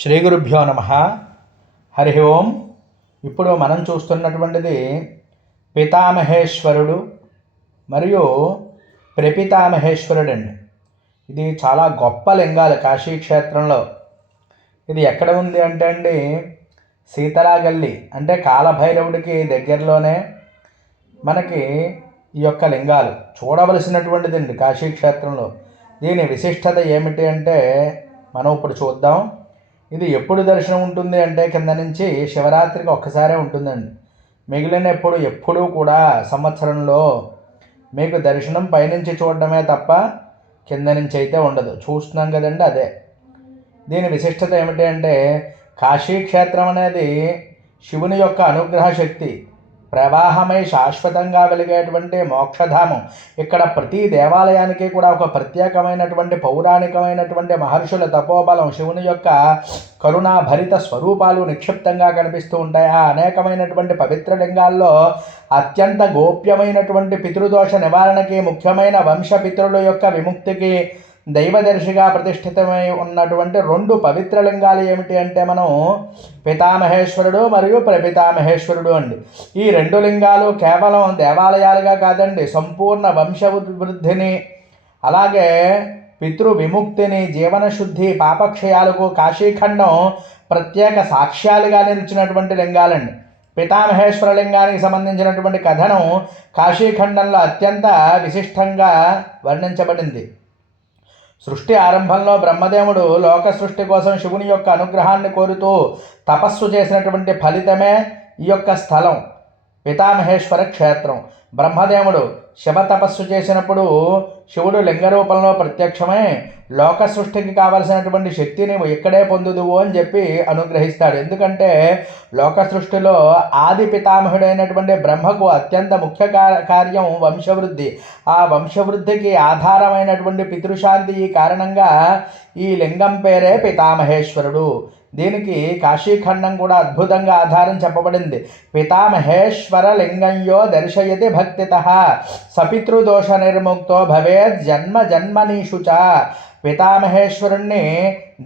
శ్రీ గురుభ్యో నమ. హరి ఓం. ఇప్పుడు మనం చూస్తున్నటువంటిది పితామహేశ్వరుడు మరియు ప్రపితామహేశ్వరుడు అండి ఇది చాలా గొప్ప లింగాలు కాశీ క్షేత్రంలో. ఇది ఎక్కడ ఉంది అంటే అండి సీతలాగల్లి అంటే కాలభైరవుడికి దగ్గరలోనే మనకి ఈ యొక్క లింగాలు చూడవలసినటువంటిదండి కాశీ క్షేత్రంలో. దీని విశిష్టత ఏమిటి అంటే మనం ఇప్పుడు చూద్దాం. ఇది ఎప్పుడు దర్శనం ఉంటుంది అంటే కింద నుంచి శివరాత్రికి ఒక్కసారే ఉంటుందండి. మిగిలిన ఎప్పుడు ఎప్పుడూ కూడా సంవత్సరంలో మీకు దర్శనం పైనుంచి చూడడమే తప్ప కింద నుంచి అయితే ఉండదు. చూస్తున్నాం కదండి అదే. దీని విశిష్టత ఏమిటి అంటే కాశీ క్షేత్రం అనేది శివుని యొక్క అనుగ్రహ శక్తి. ప్రవాహమై శాశ్వతంగా వెలిగేటువంటి మోక్షధామం. ఇక్కడ ప్రతి దేవాలయానికి కూడా ఒక ప్రత్యేకమైనటువంటి పౌరాణికమైనటువంటి మహర్షుల తపోబలం శివుని యొక్క కరుణాభరిత స్వరూపాలు నిక్షిప్తంగా కనిపిస్తూ ఉంటాయి. ఆ అనేకమైనటువంటి పవిత్ర లింగాల్లో అత్యంత గోప్యమైనటువంటి పితృదోష నివారణకి ముఖ్యమైన వంశపితృల యొక్క విముక్తికి దైవదర్శిగా ప్రతిష్ఠితమై ఉన్నటువంటి రెండు పవిత్ర లింగాలు ఏమిటి అంటే మనం పితామహేశ్వరుడు మరియు ప్రపితామహేశ్వరుడు అండి. ఈ రెండు లింగాలు కేవలం దేవాలయాలుగా కాదండి సంపూర్ణ వంశవృద్ధిని అలాగే పితృ విముక్తిని జీవనశుద్ధి పాపక్షయాలకు కాశీఖండం ప్రత్యేక సాక్ష్యాలుగా నిలిచినటువంటి లింగాలండి. పితామహేశ్వర లింగానికి సంబంధించినటువంటి కథనం కాశీఖండంలో అత్యంత విశిష్టంగా వర్ణించబడింది. సృష్టి ఆరంభంలో బ్రహ్మదేవుడు లోక సృష్టి కోసం శివుని యొక్క అనుగ్రహాన్ని కోరుతూ తపస్సు చేసినటువంటి ఫలితమే ఈ యొక్క స్థలం పితామహేశ్వర క్షేత్రం. బ్రహ్మదేవుడు శివ తపస్సు చేసినప్పుడు శివుడు లింగ రూపంలో ప్రత్యక్షమై లోక సృష్టికి కావలసినటువంటి శక్తిని ఇక్కడే పొందుదువు అని చెప్పి అనుగ్రహిస్తాడు. ఎందుకంటే లోక సృష్టిలో ఆది పితామహుడైనటువంటి బ్రహ్మకు అత్యంత ముఖ్య కార్యం వంశవృద్ధి. ఆ వంశవృద్ధికి ఆధారమైనటువంటి పితృశాంతి ఈ కారణంగా ఈ లింగం పేరే పితామహేశ్వరుడు. దీనికి కాశీఖండం కూడా అద్భుతంగా ఆధారం చెప్పబడింది. పితామహేశ్వర లింగంయో దర్శయతి భక్తిత. సపితృదోష నిర్ముక్తో భవేత్ జన్మ జన్మనీషుచ పితామహేశ్వరుణ్ణి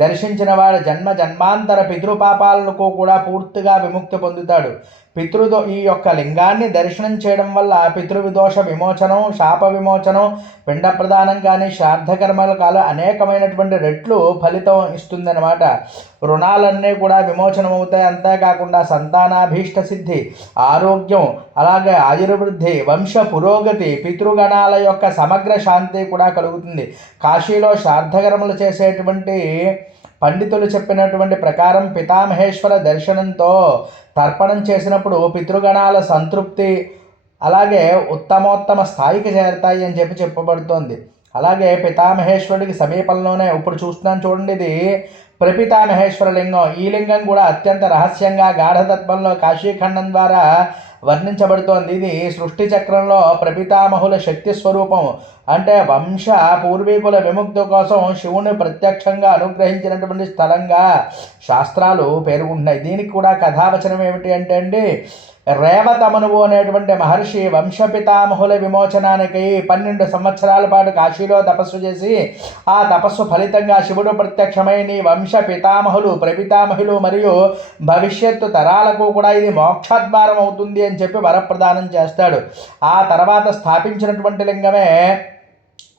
దర్శించిన వాడు జన్మ జన్మాంతర పితృపాపాలకు కూడా పూర్తిగా విముక్తి పొందుతాడు. పితృదో ఈ యొక్క లింగాన్ని దర్శనం చేయడం వల్ల పితృవిదోష విమోచనం శాప విమోచనం పిండ ప్రదానం కానీ శ్రాద్ధకర్మలు కాలు అనేకమైనటువంటి రెట్లు ఫలితం ఇస్తుందన్నమాట. రుణాలన్నీ కూడా విమోచనం అవుతాయి అంతేకాకుండా సంతానాభీష్ట సిద్ధి ఆరోగ్యం అలాగే ఆయుర్వృద్ధి వంశ పురోగతి పితృగణాల యొక్క సమగ్ర శాంతి కూడా కలుగుతుంది. కాశీలో శ్రాద్ధకర్మలు చేసేటువంటి పండితులు చెప్పినటువంటి ప్రకారం పితామహేశ్వర దర్శనంతో తర్పణం చేసినప్పుడు పితృగణాల సంతృప్తి అలాగే ఉత్తమోత్తమ స్థాయికి చేరతాయి అని చెప్పి చెప్పబడుతోంది. అలాగే పితామహేశ్వరుడికి సమీపంలోనే ఇప్పుడు చూస్తున్నాను చూడండి ఇది ప్రపితామహేశ్వర లింగం ఈ లింగం కూడా అత్యంత రహస్యంగా గాఢతత్వంలో కాశీఖండం ద్వారా వర్ణించబడుతోంది. ఇది సృష్టి చక్రంలో ప్రపితామహుల శక్తి స్వరూపం. అంటే వంశ పూర్వీకుల విముక్తి కోసం శివుని ప్రత్యక్షంగా అనుగ్రహించినటువంటి స్థలంగా శాస్త్రాలు పేర్కొంటున్నాయి. దీనికి కూడా కథావచనం ఏమిటి అంటే అండి రేవతమనువు అనేటువంటి మహర్షి వంశపితామహుల విమోచనానికి పన్నెండు సంవత్సరాల పాటు కాశీలో తపస్సు చేసి ఆ తపస్సు ఫలితంగా శివుడు ప్రత్యక్షమై నీ వంశ పితామహులు ప్రపితామహులు మరియు భవిష్యత్తు తరాలకు కూడా ఇది మోక్షాద్వారం అవుతుంది అని చెప్పి వరప్రదానం చేస్తాడు. ఆ తర్వాత స్థాపించినటువంటి లింగమే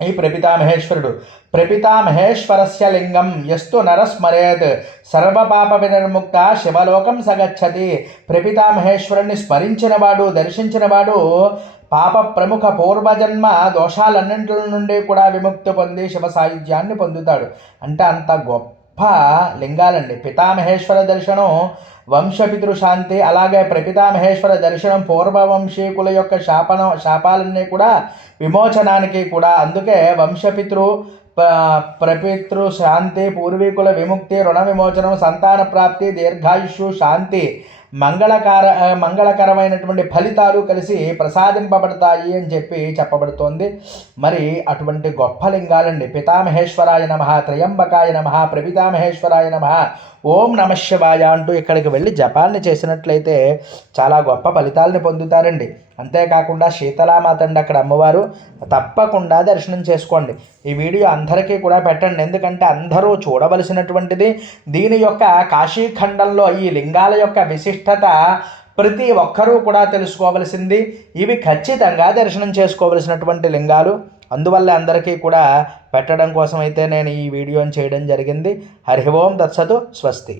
ఈ ప్రపితామహేశ్వరుడు. ప్రపితామహేశ్వరస్య లింగం ఎస్తు నరస్మరేత్. సర్వపాప వినిర్ముక్త శివలోకం సగచ్చతి. ప్రపితామహేశ్వరుణ్ణి స్మరించినవాడు దర్శించినవాడు పాప ప్రముఖ పూర్వజన్మ దోషాలన్నింటి నుండి కూడా విముక్తి పొంది శివ సాయుధ్యాన్ని పొందుతాడు. అంటే అంత గొప్ప లింగాలండి పితామహేశ్వర దర్శనం వంశపితృశాంతి అలాగే ప్రపితామహేశ్వర దర్శనం పూర్వవంశీకుల యొక్క శాపన శాపాలన్నీ కూడా విమోచనానికి కూడా. అందుకే వంశపితృ ప్రపితృ శాంతి పూర్వీకుల విముక్తి రుణ విమోచనం సంతాన ప్రాప్తి దీర్ఘాయుషు శాంతి మంగళకార మంగళకరమైనటువంటి ఫలితాలు కలిసి ప్రసాదింపబడతాయి అని చెప్పి చెప్పబడుతోంది. మరి అటువంటి గొప్ప లింగాలండి పితామహేశ్వరాయ నమ త్రయంబకాయ నమ ప్రపితామహేశ్వరాయ నమ ఓం నమ శివాయ అంటూ ఇక్కడికి వెళ్ళి జపాన్ని చేసినట్లయితే చాలా గొప్ప ఫలితాలని పొందుతారండి. అంతేకాకుండా శీతలామాత అండి అక్కడ అమ్మవారు. తప్పకుండా దర్శనం చేసుకోండి. ఈ వీడియో అందరికీ కూడా పెట్టండి. ఎందుకంటే అందరూ చూడవలసినటువంటిది దీని యొక్క కాశీఖండంలో ఈ లింగాల యొక్క విశిష్టత ప్రతి ఒక్కరూ కూడా తెలుసుకోవలసింది. ఇవి ఖచ్చితంగా దర్శనం చేసుకోవలసినటువంటి లింగాలు. అందువల్ల అందరికీ కూడా పెట్టడం కోసం అయితే నేను ఈ వీడియోని చేయడం జరిగింది. హరి ఓం దత్సతు స్వస్తి.